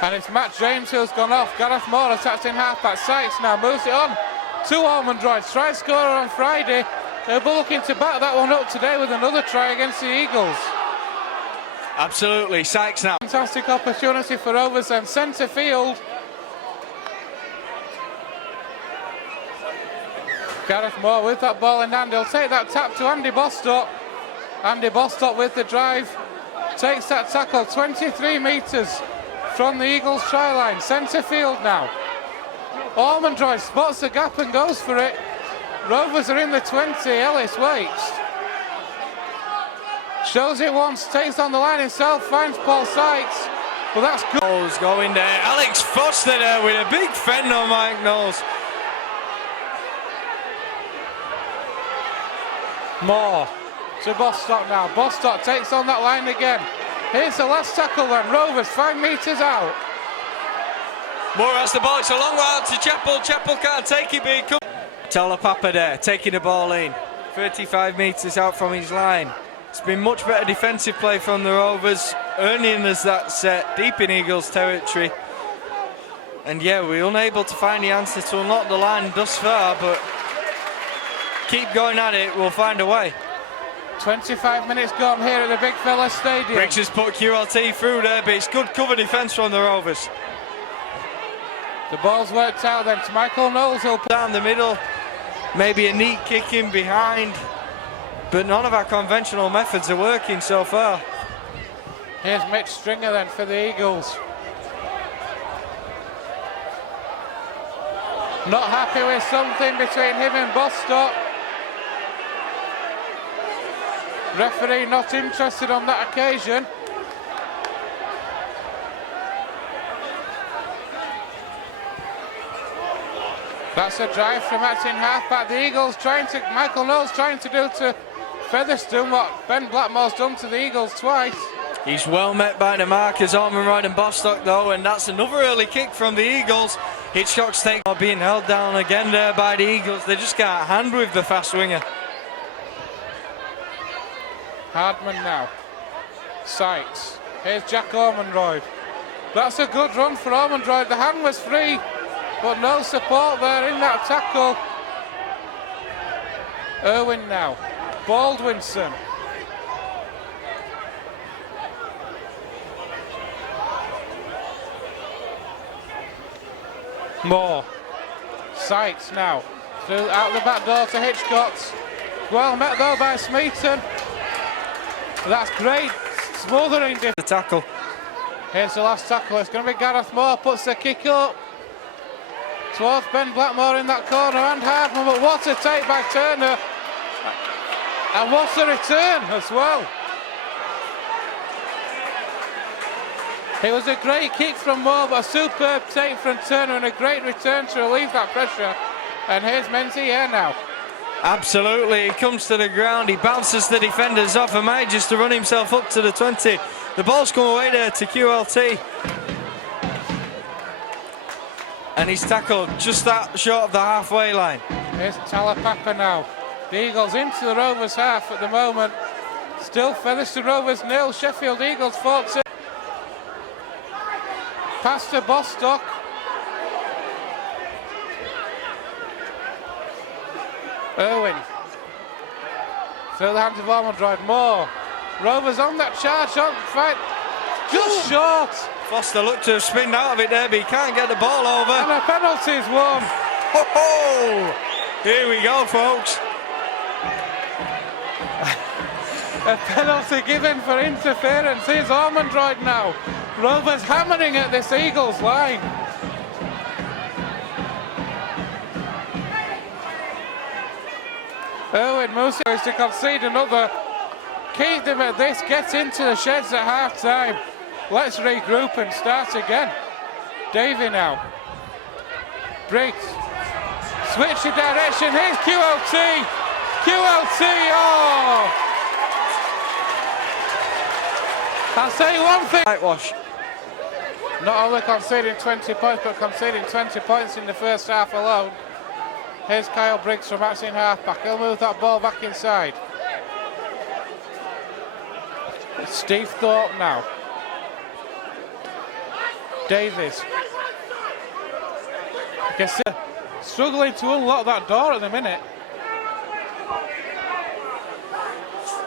And it's Matt James who's gone off. Gareth Moore attacks in half-back. Sykes now moves it on to Ormondroyd. Try scorer on Friday. They'll be looking to back that one up today with another try against the Eagles. Absolutely, Sykes now. Fantastic opportunity for Rovers and centre field. Gareth Moore with that ball in hand. He'll take that tap to Andy Bostock. Andy Bostock with the drive. Takes that tackle 23 metres from the Eagles try line. Centre field now. Ormondroyd spots the gap and goes for it. Rovers are in the 20. Ellis waits. Shows it once, takes on the line himself, finds Paul Sykes. But that's good. Knowles going there. Alex Foster there with a big fend on Mike Knowles. Moore to Bostock now. Bostock takes on that line again. Here's the last tackle then. Rovers 5 metres out. Moore has the ball. It's a long while to Chappell. Chappell can't take it, but he comes. Talapapa there, taking the ball in. 35 metres out from his line. It's been much better defensive play from the Rovers, earning us that set deep in Eagles territory. And yeah, we're unable to find the answer to unlock the line thus far, but keep going at it, we'll find a way. 25 minutes gone here at the Big Fella Stadium. Briggs has put QLT through there, but it's good cover defence from the Rovers. The ball's worked out then to Michael Knowles. Who'll put down the middle, maybe a neat kick in behind, but none of our conventional methods are working so far. Here's Mitch Stringer then for the Eagles. Not happy with something between him and Bostock. Referee not interested on that occasion. That's a drive from acting half-back. The Eagles Michael Knowles trying to do to Featherstone what Ben Blackmore's done to the Eagles twice. He's well met by the markers, Ormondroyd and Bostock though, and that's another early kick from the Eagles. Hitchcock's take being held down again there by the Eagles. They just can't hand with the fast winger. Hardman now. Sykes. Here's Jack Ormondroyd. That's a good run for Ormondroyd. The hand was free, but no support there in that tackle. Irwin now. Baldwinson. Moore. Sykes now. Through out the back door to Hitchcock's. Well met though by Smeaton. That's great. Smothering the tackle. Here's the last tackle. It's going to be Gareth Moore. Puts the kick up towards Ben Blackmore in that corner and Hardman. But what a take by Turner. And what a return as well. It was a great kick from Moore, but a superb take from Turner and a great return to relieve that pressure. And here's Menzies now. Absolutely, he comes to the ground, he bounces the defenders off and manages to run himself up to the 20. The ball's come away there to QLT. And he's tackled just that short of the halfway line. Here's Talapapa now. The Eagles into the Rovers half at the moment. Still Featherstone Rovers 0, Sheffield Eagles 4-2. Pass to Bostock. Irwin. Through the hands of Ormondroyd. Moore. Rovers on that charge. On fight. Just short. Foster looked to have spinned out of it there, but he can't get the ball over. And a penalty's won. Ho ho! Here we go, folks. A penalty given for interference. Here's Ormondroyd now. Rovers hammering at this Eagles line. Irwin Moose is to concede another. Keep them at this, get into the sheds at half time. Let's regroup and start again. Davey now. Briggs. Switch the direction. Here's QLT. QLT. Oh! I'll say one thing. Whitewash. Not only conceding 20 points, but conceding 20 points in the first half alone. Here's Kyle Briggs from acting half-back. He'll move that ball back inside. Steve Thorpe now. Davies. I can see struggling to unlock that door at the minute.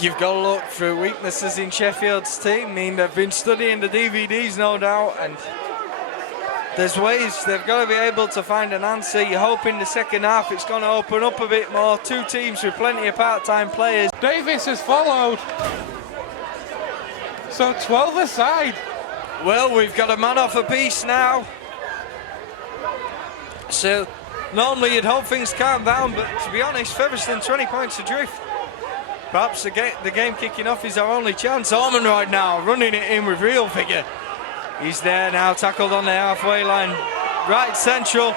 You've got to look for weaknesses in Sheffield's team. I mean, they've been studying the DVDs, no doubt, and there's ways they've got to be able to find an answer. You hope in the second half it's going to open up a bit more. Two teams with plenty of part-time players. Davies has followed. So 12 aside. Well, we've got a man off apiece now. So normally you'd hope things calm down, but to be honest, Featherstone 20 points adrift. Perhaps the game kicking off is our only chance. Ormondroyd now running it in with real vigour. He's there now, tackled on the halfway line. Right central.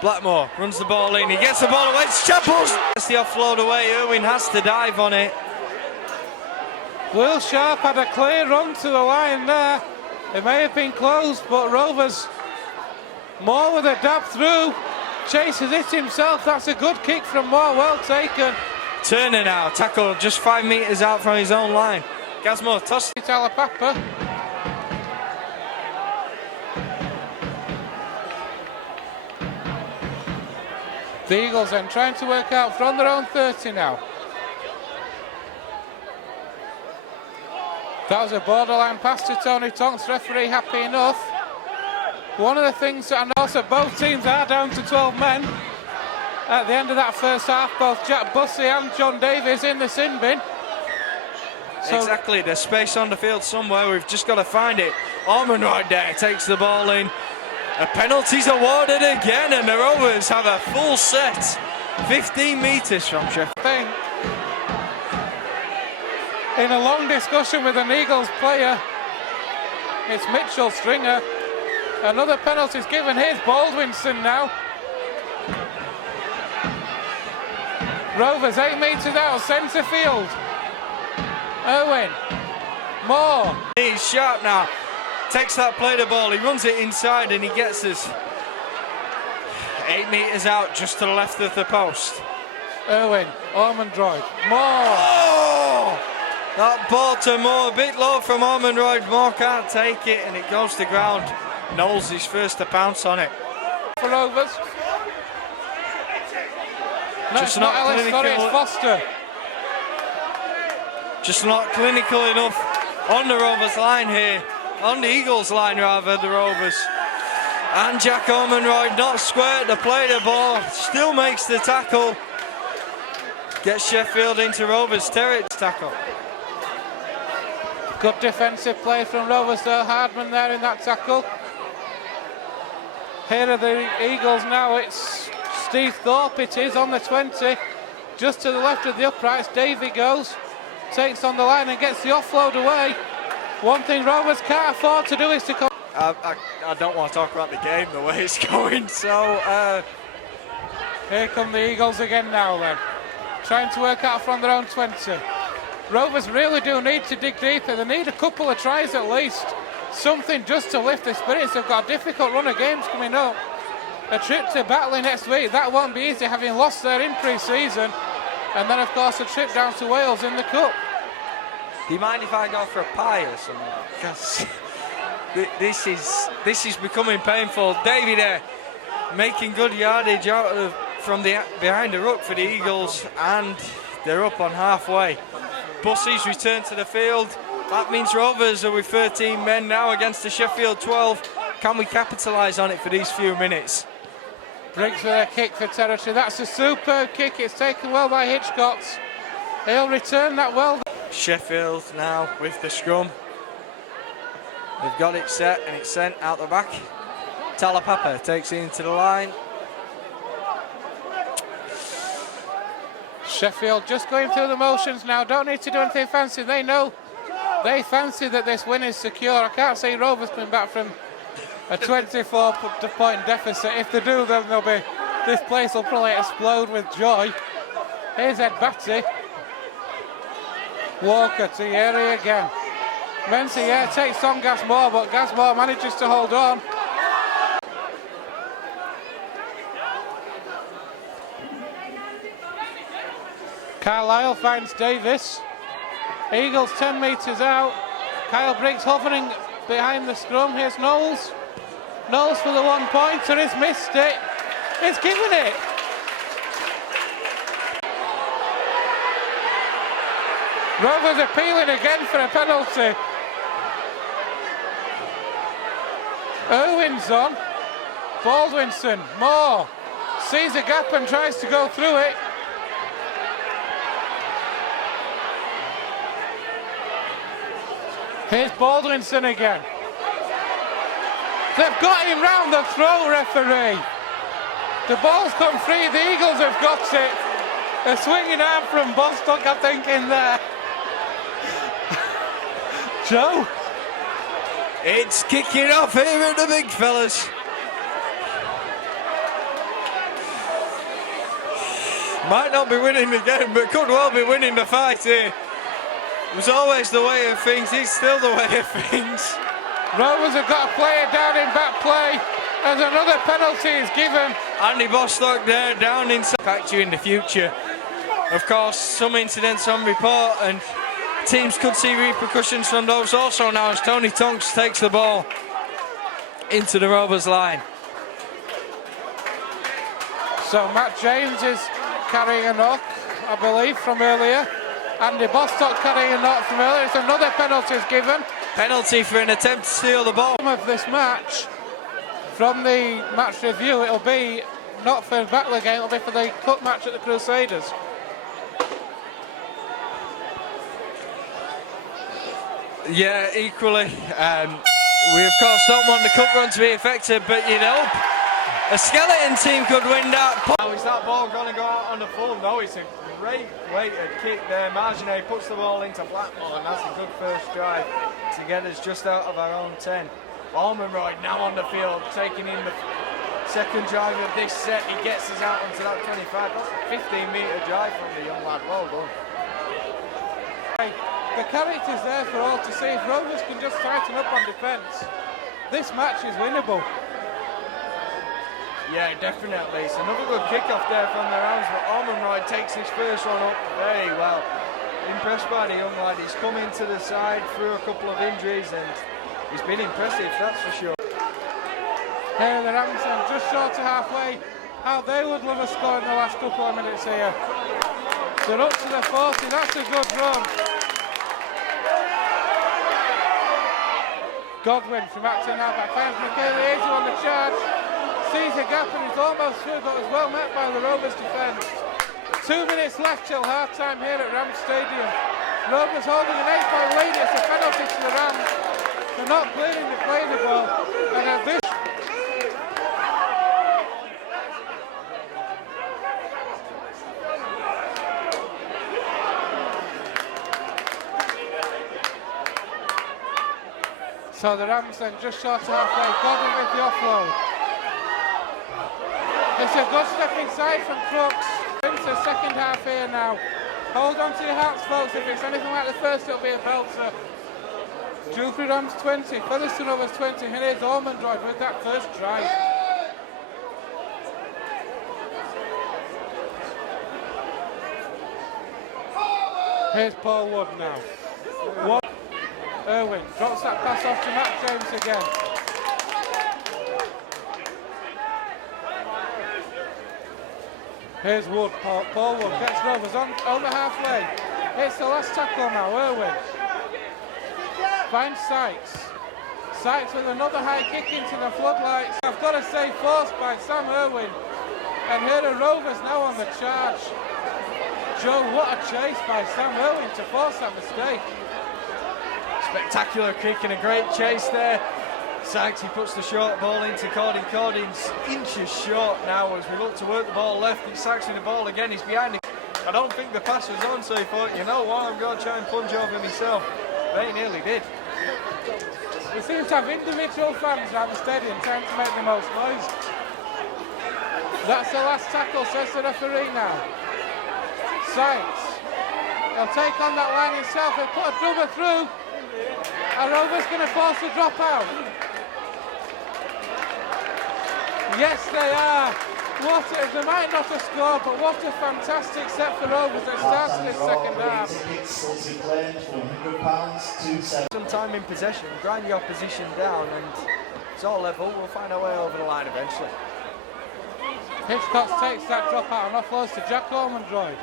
Blackmore runs the ball in. He gets the ball away. It's Chappell's. Gets the offload away. Irwin has to dive on it. Will Sharp had a clear run to the line there. It may have been closed, but Rovers Moore with a dab through. Chases it himself. That's a good kick from Moore. Well taken. Turner now, tackle just 5 metres out from his own line. Gasmore tosses it. Alapapa. The Eagles then trying to work out from their own 30 now. That was a borderline pass to Tony Tonks, referee happy enough. One of the things that I noticed that both teams are down to 12 men. At the end of that first half, both Jack Bussey and John Davies in the sin bin. So exactly, there's space on the field somewhere, we've just got to find it. Ormondroyd there takes the ball in. A penalty's awarded again, and the Rovers have a full set. 15 metres from Sheffield. In a long discussion with an Eagles player, it's Mitchell Stringer. Another penalty's given. Here's Baldwinson now. Rovers 8 metres out, centre field. Owen. Moore. He's sharp now. Takes that play the ball. He runs it inside and he gets us 8 metres out just to the left of the post. Irwin. Ormondroyd. Moore. Oh! That ball to Moore. A bit low from Ormondroyd. Moore can't take it and it goes to ground. Knowles is first to pounce on it. For Rovers. No, just it's not Ellis, sorry, it's Foster. Just not clinical enough on the Rovers line here. On the Eagles line rather, the Rovers. And Jack Ormondroyd not square to play the ball. Still makes the tackle. Gets Sheffield into Rovers' territory tackle. Good defensive play from Rovers though. Hardman there in that tackle. Here are the Eagles now. It's Steve Thorpe, it is, on the 20. Just to the left of the uprights, Davey goes. Takes on the line and gets the offload away. One thing Rovers can't afford to do is to come. I don't want to talk about the game the way it's going, so... Here come the Eagles again now then. Trying to work out from their own 20. Rovers really do need to dig deeper. They need a couple of tries at least. Something just to lift the spirits. They've got a difficult run of games coming up. A trip to Batley next week, that won't be easy, having lost there in pre-season. And then, of course, a trip down to Wales in the Cup. Do you mind if I go for a pie or something? Because this is becoming painful. Davey there making good yardage from behind the ruck for the Eagles, and they're up on halfway. Bussey's returned to the field. That means Rovers are with 13 men now against the Sheffield 12. Can we capitalise on it for these few minutes? Briggs with a kick for territory. That's a superb kick. It's taken well by Hitchcocks. He'll return that well. Sheffield now with the scrum. They've got it set and it's sent out the back. Talapapa takes it into the line. Sheffield just going through the motions now. Don't need to do anything fancy. They know. They fancy that this win is secure. I can't see Rovers coming back from a 24-point deficit. If they do, then this place will probably explode with joy. Here's Ed Batty. Walker to Yeri again. Menzies takes on Gasmore, but Gasmore manages to hold on. Carlisle finds Davis. Eagles 10 metres out. Kyle Briggs hovering behind the scrum. Here's Knowles. Knowles for the 1 pointer. He's missed it. He's given it. Rovers appealing again for a penalty. Irwin's on. Baldwinson. Moore. Sees a gap and tries to go through it. Here's Baldwinson again. They've got him round the throat, referee. The ball's come free. The Eagles have got it. A swinging arm from Bostock, I think, in there. Joe? It's kicking off here at the big fellas. Might not be winning the game, but could well be winning the fight here. It was always the way of things, it's still the way of things. Rovers have got a player down in back play as another penalty is given. Andy Bostock there, down inside. Factor in the future. Of course, some incidents on report and teams could see repercussions from those also now as Tony Tonks takes the ball into the Rovers line. So Matt James is carrying a knock, I believe, from earlier. Andy Bostock carrying a knock from earlier. It's another penalty is given. Penalty for an attempt to steal the ball. Of this match, from the match review, it'll be not for Battler game, it'll be for the cup match at the Crusaders. Yeah, equally. We of course don't want the cup run to be affected, but you know, a skeleton team could win that. Now is that ball going to go out on the full? No, it's a great weighted kick there. Marginet puts the ball into Blackmore, and that's a good first drive to get us just out of our own 10. Ormondroyd now on the field, taking in the second drive of this set. He gets us out onto that 25. That's a 15-metre drive from the young lad. Well done. The character's there for all to see. If Rovers can just tighten up on defence, this match is winnable. Yeah, definitely. It's another good kick-off there from their hands, but Ormondroyd takes his first one up very well. Impressed by the young lad. He's come into the side through a couple of injuries and he's been impressive, that's for sure. Here the Ramson just short of halfway. How they would love a score in the last couple of minutes here. They're up to the 40, that's a good run. Godwin from Acton now back, finds Michaela Azu on the charge. Sees a gap and is almost through, but was well met by the Rovers defence. 2 minutes left till half-time here at Rams Stadium. Rovers holding an 8-point lead. It's a penalty to the Rams. They're not clearing the play the ball. And at this... So the Rams then just short of halfway. Godwin with the offload. It's a good step inside from Crooks. Into the second half here now. Hold on to your hats, folks. If it's anything like the first, it'll be a belter. Dewsbury Rams 20, Featherstone Rovers 20. Here is Ormondroyd with that first drive. Here's Paul Wood now. Wood. Irwin drops that pass off to Matt James again. Here's Wood, Paul Wood gets Rovers on over halfway. It's the last tackle now, Irwin. Finds Sykes. Sykes with another high kick into the floodlights. I've got to say forced by Sam Irwin. And here are Rovers now on the charge. Joe, what a chase by Sam Irwin to force that mistake. Spectacular kick and a great chase there. Sykes, he puts the short ball into Cordin. Cordin's inches short now as we look to work the ball left. It's Sykes with the ball again. He's behind it. I don't think the pass was on, so he thought, you know what, I'm going to try and plunge over myself. But he nearly did. We seem to have individual fans around the stadium trying to make the most noise. That's the last tackle, says the referee now. Sykes. He'll take on that line himself. He'll put a drummer through. Are Rovers going to force a drop out? Yes, they are. They might not have scored, but what a fantastic set for Rovers that starts this second half. tickets still to be claimed for £100 to 7. Some time in possession, grind your opposition down, and it's all level. We'll find our way over the line eventually. Hitchcock takes that drop out and offloads to Jack Ormondroyd.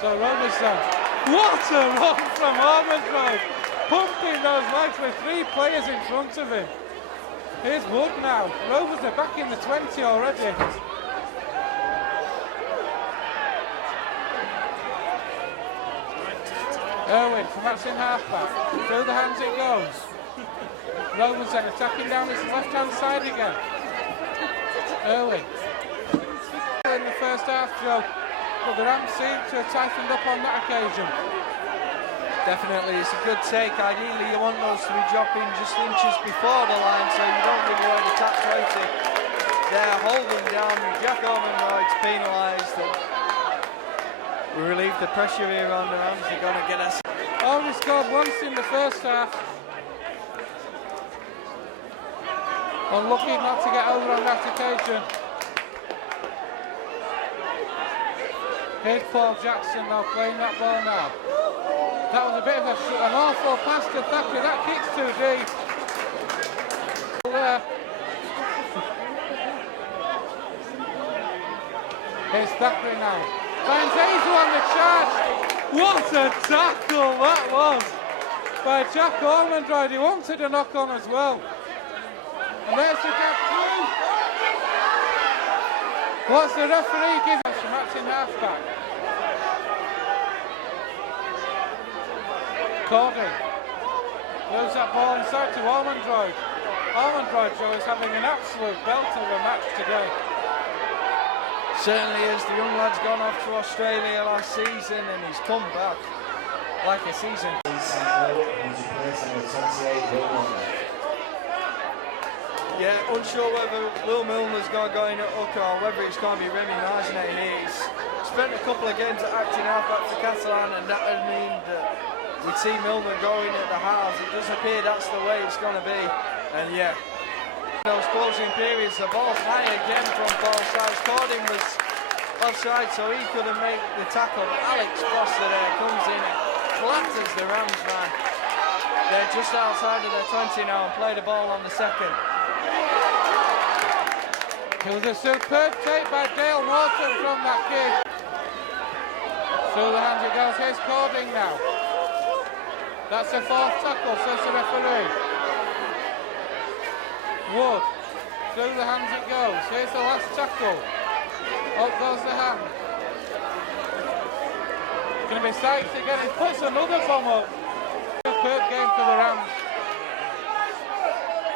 So Robertson, what a run from Ormondroyd, pumping those legs with 3 players in front of him. Here's Wood now. Rovers are back in the 20 already. Irwin from that's in half-back. Through the hands it goes. Rovers then attacking down his left-hand side again. Irwin. In the first half, Joe. But the Rams seem to have tightened up on that occasion. Definitely, it's a good take. Ideally, you want those to be dropping just inches before the line so you don't give away the tap 20. They're holding down Jack Ormondroyd's penalised. We relieve the pressure here on the Rams. They're going to get us. Only scored once in the first half. Unlucky not to get over on that occasion. Here's Paul Jackson now playing that ball now. That was a bit of an awful pass to Thackeray. That kick's too deep. There. Here's Thackeray now. Finds Hazel on the charge. What a tackle that was by Jack Ormondroyd. He wanted a knock on as well. And there's the gap through. What's the referee giving us from matching half-back? Cordy moves that ball inside to Ormondroyd. Ormondroyd, Joe, is having an absolute belter of a match today. Certainly is. The young lad's gone off to Australia last season and he's come back like a season. Yeah, unsure whether Will Milner's going to go in at hooker or whether it's going to be Remy Marginet. He's spent a couple of games at acting half-back for Catalan, and that would mean that we'd see Milner going at the halves. It does appear that's the way it's going to be. And yeah, those closing periods, the ball's high again from both sides. Cording was offside, so he couldn't make the tackle. But Alex Foster there comes in and flatters the Rams man. They're just outside of their 20 now and play the ball on the second. It was a superb take by Dale Morton from that kid. Through the hands it goes. Here's Cording now. That's a 4th tackle, says the referee. Wood. Through the hands it goes. Here's the last tackle. Up goes the hand. Going to be Sykes again. He puts another bomb up. Superb game for the Rams.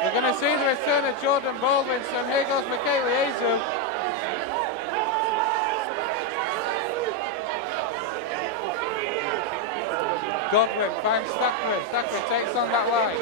We're going to see the return of Jordan Baldwin, so here goes Michael Azu. Godwin finds Thackeray. Thackeray takes on that line.